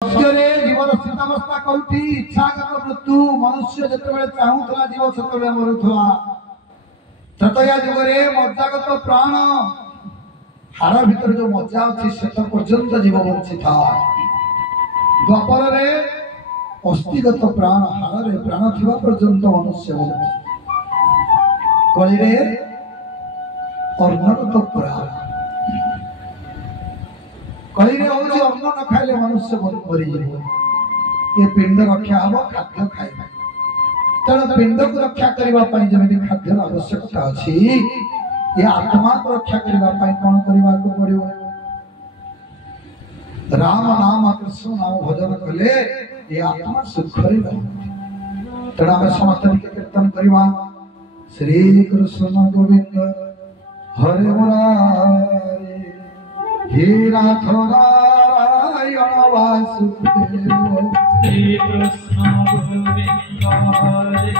जीवन स्थितावस्था कौटी इच्छागत मृत्यु मनुष्य जिते चाहूला जीव से मरुला ततया जुगे मज्जागत प्राण हाड़ भीतर जो मज्जा अच्छी से पर्यंत जीव बंची था। द्वापर अस्थिगत प्राण हाड़ प्राण थी पर्यंत मनुष्य बंची कली अर्णगत प्राण कली हूँ अन्न न खाइले मनुष्य मरीज ये पिंड रक्षा हम खाद्य खाइबा तेणु पिंड को रक्षा करने जमी खाद्य आवश्यकता अच्छी ये आत्मा को रक्षा करने कौन करने को पड़ो राम नाम कृष्ण नाम भजन कले ये आत्मा सुख तेणु आम समस्त कीर्तन करवा श्री कृष्ण गोविंद हरे मुरारी हे नाथ नारायण वासुदेव श्री कृष्ण गोविंद हरे मुरारी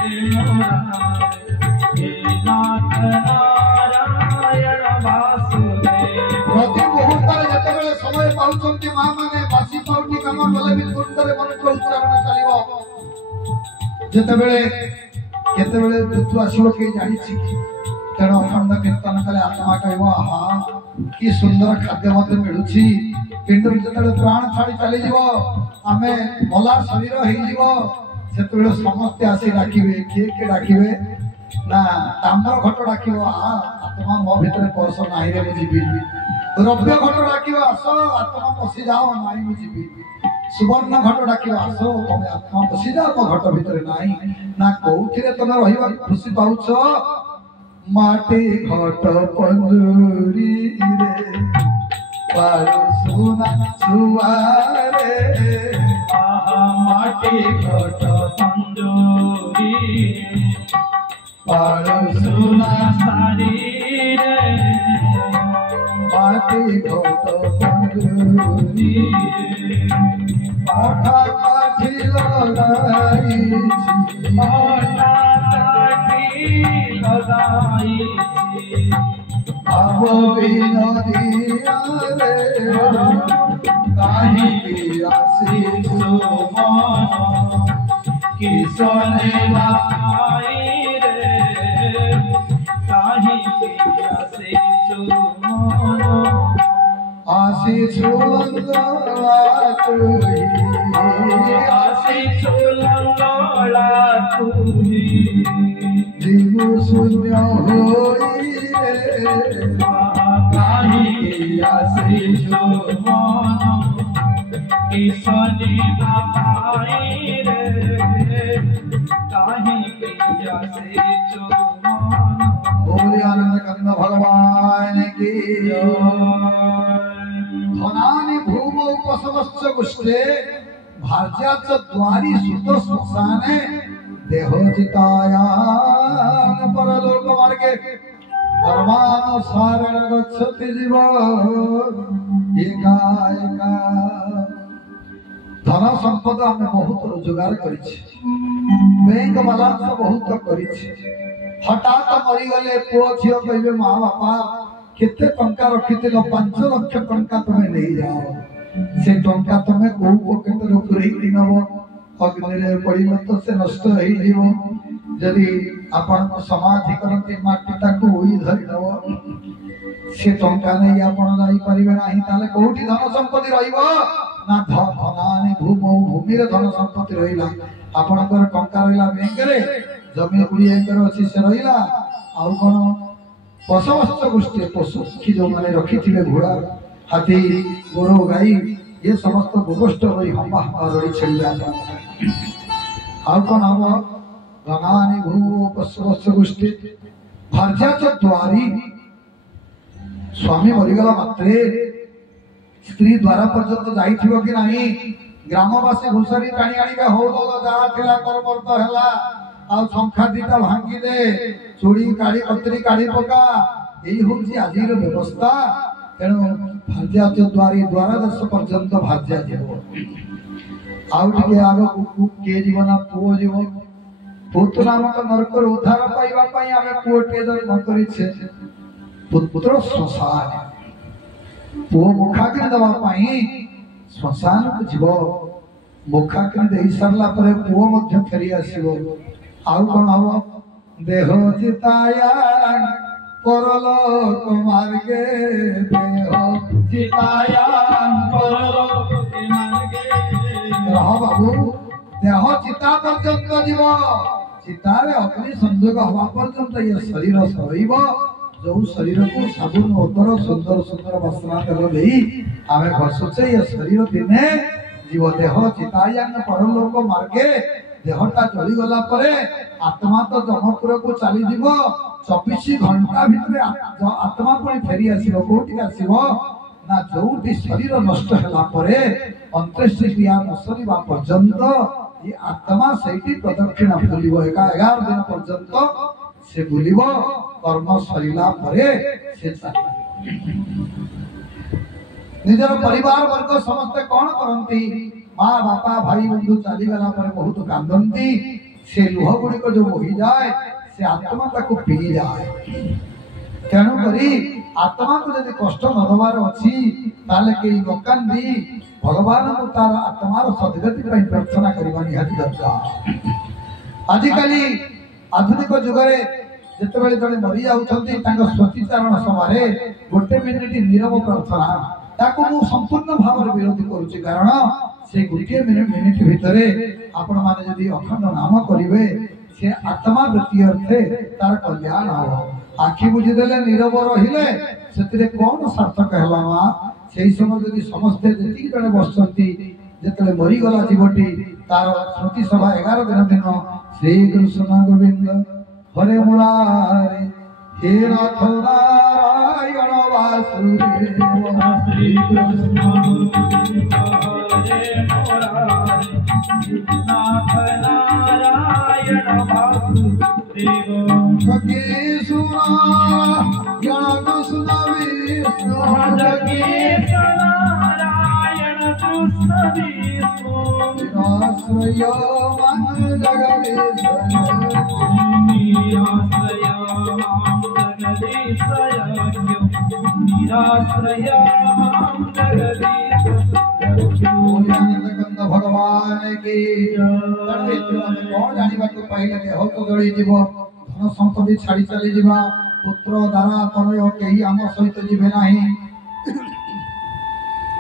हे नाथ नारायण वासुदेव। प्रति मुहूर्त जिते समय पाँच माँ मैंने बासी पाउटी कम बोले भी कुंडले मंत्र उच्चारण चलो जिते ऋतु आसो किए जानी तेणु अखंड कीर्तन कले आत्मा कह आहा कि सुंदर खाद्य मत मिलू पिंड जो प्राण छाड़ी चली आम मला शरीर हो समस्ते आसी डाकिबे किए डाकिबे ना ताम्र घट डाक आत्मा मो भितर पस ना मुझे रव्य घट डाक आस आत्मा पशि जाओ ना मुझे सुवर्ण घट डाक आस तुम आत्मा पशि जाओ मो घट भितर ना कौन तुम रहा खुशी पाच माटी घट पंजुरी रे पारू सुना छुआरे माटी घट पंजुरी पारू सुना सारी रे माटी घट पंजुरी पाठा काठी लगाई अब बिनदिया रे काहे आसी किसने बताई रे काहे से आसी छुलंगला तुही आसी छुलंगला तुही जीव शून्य होई रे काहे आसी किसने बताई रे काहे से बोले आनंद कंद भगवान की धनानि भूमौ उपसवश्च गुष्टे भार्याच द्वारी सुत श्मशाने देहोचितायान परलोक मार्गे कर्मानुसारेण गच्छति जीव एका एका। धन संपद आम बहुत रोजगार करिछि बैंक बालांस बहुत करिछि हठात मरीगले पुओ झियो कहबे माँ बापा केते टंका रखिथिलो 5 लाख टंका तुमे नहीं जाओ से टंका तुमे को पॉकेट रो पुरई दिनबो अग्नि रे पड़िलो तो से नष्ट होई जीवो यदि आपण को समाधि करते माटीटा को होई धरि दबो से टंका नहीं आपण जाई परिबे नाही ताले कोठी धन संपत्ति रहिबो ना धनानि भूमौ भूमिर धन संपत्ति रहिला आपणकर टंका रहिला बैंक रे जमीन 20 एकर अछि से रहिला आउ कोन पशुवस्त गोष्ठी पशु की जो माने रखी थिले घोड़ा हाथी गोरो गाई ये समस्त गोष्ठ रही हम्बा रही छेड़ी जाता आउ कोन हम धनानि भूमौ पशुवस्त गोष्ठी भार्याच द्वारी स्वामी मरीगला मात्रे स्त्री द्वारा पर्यंत जाइथिबो कि नाही ग्रामवासी घुसरी टाणी आनिबे होलो जा थिला कर्मर्थ हैला आ संख्या दीटा भांगी दे चूड़ी काढ़ी कतरी काढ़ी पका यही होची आजिर व्यवस्था तेणु भार्या द्वारी द्वारदश पर्यंत भार्या जीव आउ टिके आग के जीवन पुओ जीव पुत्र नामक नरक उद्धार पाइबा पई आमे पुओटे जन्म करिछे पुत्र श्मशान पुओ मुखाग्नि दवा पाई श्मशान को जीव मुखा के दे सारा पर पुओ मध्य फेरी आसीबो आउ कोन हबो देह चिताया परलोक मार्गे देह चिताया परलोक मार्गे रह बाबू देह चिता पर्यंत जीव चितारे अग्नि संयोग हवा पर्यंत ये शरीर सहिब जो शरीर को साबुन ओतर सुंदर सुंदर वस्त्र तेल दे आमे घसुचे ये शरीर दिने जीव देह चितायान परलोक मार्गे देहटा जली गला परे आत्मा तो जमपुर को चली जीव 24 घंटा भितर आत्मा पुणी फेरी आसीबो कोठी आसीबो ना जोटी शरीर नष्ट होला परे अंत्येष्टि क्रिया नसरिबा पर्यंत ये आत्मा सेठी प्रदक्षिणा बुलिबो 11 दिन पर्यंत से बुलिबो कर्म सरिला परे से निजर परिवार वर्ग समस्त कौन करती माँ बापा भाई बंधु चली गला पर बहुत कांदती से लुह गुड़िक जो बोही जाए से आत्मा ताको पी जाए तेणु करी आत्मा को यदि कष्ट न दबार अच्छी ताले केई लोकांदी भगवान को तार आत्मार सद्गति पई प्रार्थना करबा निहाती दरकार आजिकाली आधुनिक जुगरे जेतेबेले जणे मरि जाउछंती तांको स्मृतिचारण समय गोटे मिनिट नीरव प्रार्थना ताको मु संपूर्ण भाव में विरोध करूची कारण से गोटे मिनिट भितरे आपण माने यदि अखंड नाम करिवे से आत्मा वृत्ति अर्थे तार कल्याण हो आखि बुझी देले नीरव रहिले सेतिरे कोन सार्थक हला मा सेही समय यदि समस्त जेति जणे बसंती जेतले मरि गला जीवटी तार स्मृति सभा 11 दिन श्री कृष्ण गोविंद हरे मुरारे हे नाथ नारायण वासुदेव श्री कृष्ण गोविंद हरे मुरारे नाथ नारायण वासुदेव जगेशुना कृष्ण विष्णु जगेश नारायण कृष्ण विष्णु निराश्रय मन जगदीश निराश्रय भगवान की कौन जानिबा को पहले देह तो जड़ी जीव धन संपत्ति छाड़ी चली जीवा पुत्र दारा तनय केही आम सहित जीवे नाही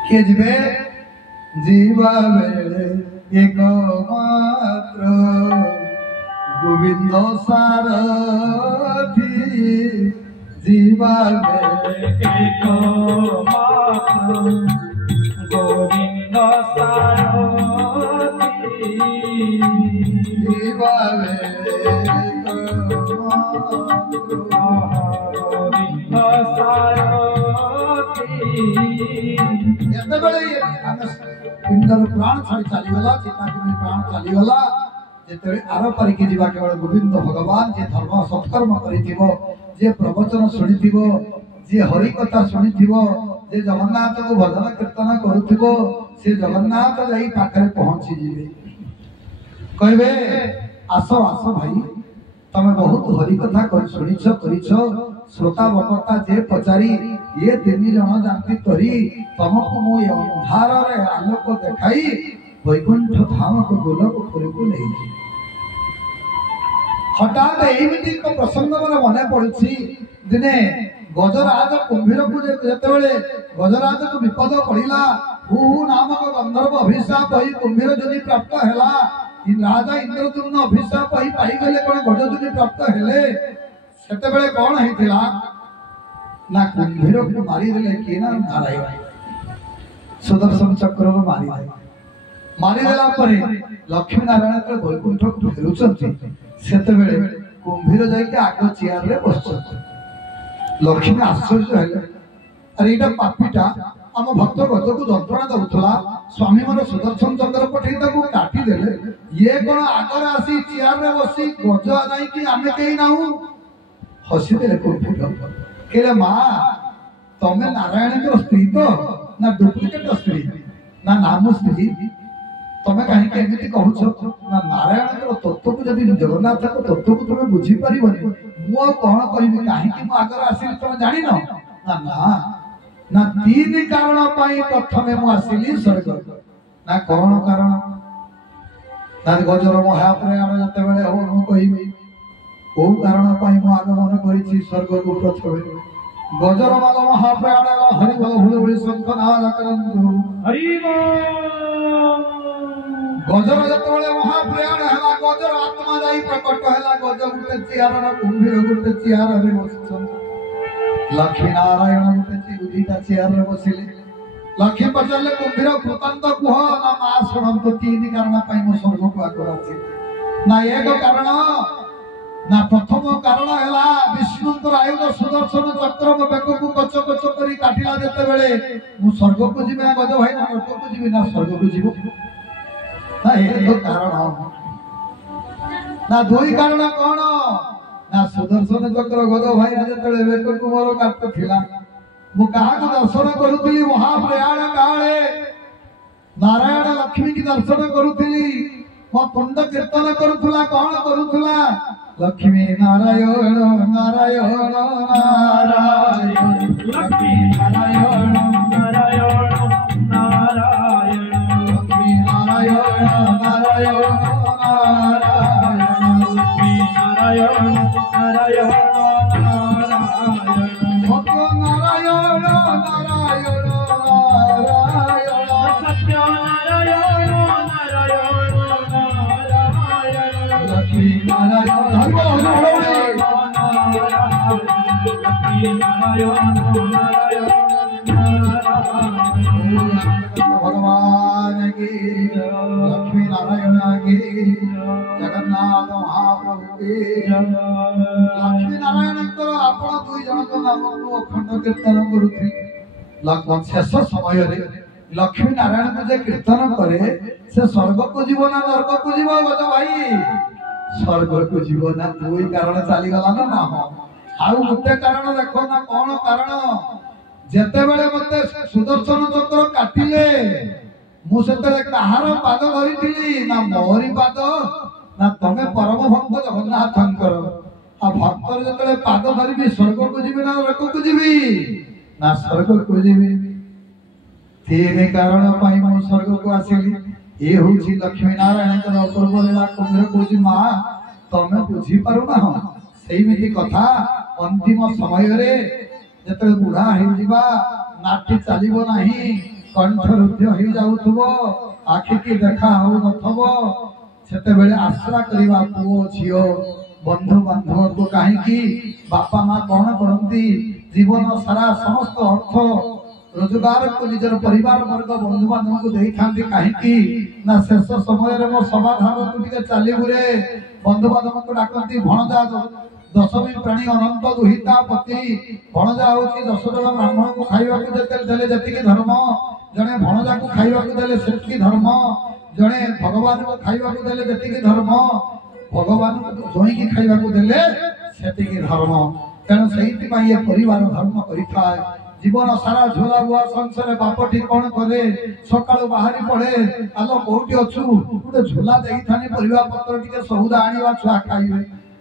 के जीवे जीवा बेले एक मात्र गोविंद सारथी जीवा बेले एक मात्र गोविंद सारथी जीवा बेले एक मात्र गोविंद सारथी ଯେତେବେଳେ ଆମେ ପିଣ୍ଡର ପ୍ରାଣ ଛାଡ଼ି ଚାଲିଗଲା ଚିତାଗ୍ନି ପ୍ରାଣ ଚାଲିଗଲା ଯେତେବେଳେ ଆର ପାରିକି ଯିବା କେବଳ ଗୋବିନ୍ଦ ଭଗବାନ ଯେ ଧର୍ମ ସତ୍କର୍ମ କରିଥିବ ଯେ ପ୍ରବଚନ ଶୁଣିଥିବ ଯେ ହରି କଥା ଶୁଣିଥିବ ଯେ ଜଗନ୍ନାଥଙ୍କୁ ଭଜନ କୀର୍ତ୍ତନ କରୁଥିବ ସେ ଜଗନ୍ନାଥ ଯାଇ ପାଖରେ ପହଞ୍ଚିଯିବେ କହିବେ ଆସ ଆସ ଭାଇ ତମେ ବହୁତ ହରି କଥା ଶୁଣିଛ କରିଛ श्रोता बक्ता जे पचारी ये 3 जन जानती तरी तुमको मु अंधार रे आलोक देखाई वैकुंठ धाम को गोलक पुरी को नहीं हठात एमिति को प्रसंग मन पड़ी दिने गजराज कुंभीर को जेतेबेले गजराज को विपद पड़िला हु नामक गंधर्व अभिशाप होई कुंभीर जदि प्राप्त हैला राजा इंद्रद्युम्न अभिशाप होई पाई गले कोन गज जदि प्राप्त हेले सेतेबेले कौन हेतिला ना कुंभीर को मारी देले के ना नारायण सुदर्शन चक्र को मारी देला परे लक्ष्मी नारायण को वैकुंठ को फेरुचंती सेतेबेले कुंभीर जाई के आगो चेयर रे बसचंती लक्ष्मी आश्चर्य हेले अरे इटा पापीटा आम भक्त गज को जंत्रणा दउथला स्वामी मन सुदर्शन चक्र पठे ताको काटी देले ये कोन आगर आसी चेयर रे बसी गज जाई कि आमे केही नाहू हसी देले कुंभीर केले मां तमे नारायण को स्त्री तो ना डुप्लीकेट स्त्री ना नाम स्त्री तमे काहे के एमिति कहउछ ना नारायण को तत्व को जदी जगन्नाथ को तत्व को तमे बुझी परिबनी मु कोन कहिबी काहे कि मु आगर आसी तमे जानि न ना ना ना 3 कारण पाई प्रथमे मु आसीली स्वर्ग ना कोन कारण ଗଜର ମହାପ୍ରୟାଣ ଯେତେବେଳେ ହବ ମୁଁ କହିବି କୋଉ କାରଣ ପାଇଁ ମୁଁ ଆଗମନ କରିଛି ସ୍ୱର୍ଗକୁ ପ୍ରଥମେ। ଗଜରମାଲ ମହାପ୍ରୟାଣ ହେଲା ହରିବଲ ହୁଳହୁଳି ଶଙ୍ଖ ନାଦ କରନ୍ତୁ। ଗଜର ଯେତେବେଳେ ମହାପ୍ରୟାଣ ହେଲା ଗଜର ଆତ୍ମା ଯାଇ ପ୍ରକଟ ହେଲା। ଗଜ ଗୋଟେ ଚିଆରର କୁମ୍ଭୀର ଗୋଟେ ଚିଆରରେ ବସିଛନ୍ତି। ଲକ୍ଷ୍ମୀ ନାରାୟଣ ଗୋଟେ ଦୁଇଟା ଚିଆରରେ ବସିଲେ। ଲକ୍ଷ୍ମୀ ପଚାରିଲେ କୁମ୍ଭୀର କୃତାନ୍ତ କୁହ ନା ମା ଶୁଣନ୍ତୁ। ତିନି କାରଣ ପାଇଁ ମୁଁ ସ୍ୱର୍ଗକୁ ଆଗରୁ ଅଛି। ନା ଏକ କାରଣ ନା ପ୍ରଥମ କାରଣ ହେଲା ବିଷ୍ଣୁଙ୍କର ଆୟୁଧ ସୁଦର୍ଶନ ଚକ୍ର ମୋ ବେକକୁ କଚ କଚ କରି କାଟିଲା ଯେତେବେଳେ ମୁଁ ସ୍ୱର୍ଗକୁ ଯିବି ନା ଗଜ ଭାଇ ନରକକୁ ଯିବି ନା ସ୍ୱର୍ଗକୁ ଯିବୁ। ନା ଏକ କାରଣ। ନା ଦୁଇ କାରଣ କଣ ନା ସୁଦର୍ଶନ ଚକ୍ର ଗଜ ଭାଇ ଯେତେବେଳେ ବେକକୁ ମୋର କାଟୁଥିଲା ମୁଁ କାହାକୁ ଦର୍ଶନ କରୁଥିଲି ମହାପ୍ରୟାଣ କାଳେ ନାରାୟଣ ଲକ୍ଷ୍ମୀ କି ଦର୍ଶନ କରୁଥିଲି। ମୋ କୁଣ୍ଡ କୀର୍ତ୍ତନ କରୁଥିଲା କଣ କରୁଥିଲା ଲକ୍ଷ୍ମୀ ନାରାୟଣ ନାରାୟଣ ନାରାୟଣ ଲକ୍ଷ୍ମୀ ନାରାୟଣ ନାରାୟଣ ନାରାୟଣ ଲକ୍ଷ୍ମୀ ନାରାୟଣ ନାରାୟଣ ନାରାୟଣ ଲକ୍ଷ୍ମୀ ନାରାୟଣ ନାରାୟଣ ସତ୍ୟ ନାରାୟଣ ନାରାୟଣ ନାରାୟଣ ସତ୍ୟ ନାରାୟଣ ନାରାୟଣ ନାରାୟଣ ଲକ୍ଷ୍ମୀ ନାରାୟଣ भगवान की लक्ष्मी नारायण की जगन्नाथ महाप्रभु की लक्ष्मी नारायण आपण दुई जन नाम को अखंड कीर्तन करुथि। शेष समय लक्ष्मी नारायण को जे कीर्तन करे से स्वर्ग को जीव ना नरक को जीव गज भाई स्वर्ग को जीव ना। दुई कारण चली गला ना ना आउ गोटे कारण देखो ना कौन कारण जेते बेले मते सुदर्शन चक्र काटिले मु सेते कहार पाद धरिथिली ना मोरी पाद ना तमे परम भक्त जगन्नाथंकर आ भक्तर जेते पाद धरिबी स्वर्ग को जीवी ना नरक को जीवी ना स्वर्ग को जीवी। तीन कारण पाई मु स्वर्ग को आसिली। ए होची लक्ष्मी नारायण कर अपूर्व लीला कुम्भीर कोजी मां तमे बुझी पारु ना सेमिति कथा अंतिम समय रे जेते बुढ़ा हो जिबा नाटी चलिबो नाही कंठ रुद्ध हो जाउथबो आखि की देखा हो नथबो सेते बेले आश्रा करिवा पुओ झियो बंधु बांधव को काहे की बापा मां कोन करंती जीवन सारा समस्त अर्थ रोजगार को निजर परिवार वर्ग बंधु बांधव को देई थांती काहे की ना शेष समय रे मो समाधान तू टिके चालिबु रे बंधु बांधव को डाकंती भणजा दशमी प्राणी अनंत दुहिता पति भणजा होची 10 जन ब्राह्मण को खाइबा को देले जतिके धर्म जने भणजा को खाइबा को देले सेतिके धर्म जने भगवान को खाइबा को देले जतिके धर्म भगवान को जोई की खाइबा को देले सेतिके धर्म। तेणु सेहिति पई ये परिवार धर्म करिथाय। जीवन सारा झोला बुआ संसार बापटी कोन करे सकाळ बाहरी पड़े आलो कोठी अछु गोटे झोला देई थानी परिवार पत्र टिके सौदा आनिबा छुआ खाइबे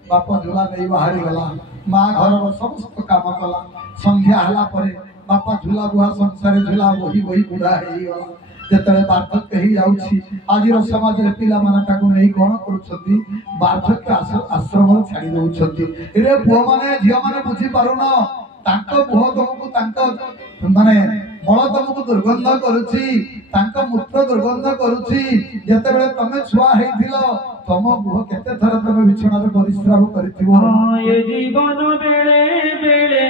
बाप झोला नहीं बाहरी गला माँ घर समस्त काम कला संध्या हला परे बापा झूला बुहा संसार झूला वही वही बुढ़ा है जेतले बार्धक्य ही जाउछि आज समाज रे पिला माने ताको नहीं कोन करूछथि बार्धक्य आश्रम छाड़ी दउछथि। रे पुओ माने झियो माने बुझी पारुना तांको पुओ तुमको तांको माने मळ तुमको दुर्गंध करूछि तांको मूत्र दुर्गंध करूछि जेते बेले तमे छुआ हेथिलो तम गुह केते थर तमे बिछणा रे परिश्रम करिथिबो। ये जीवन बेले बेले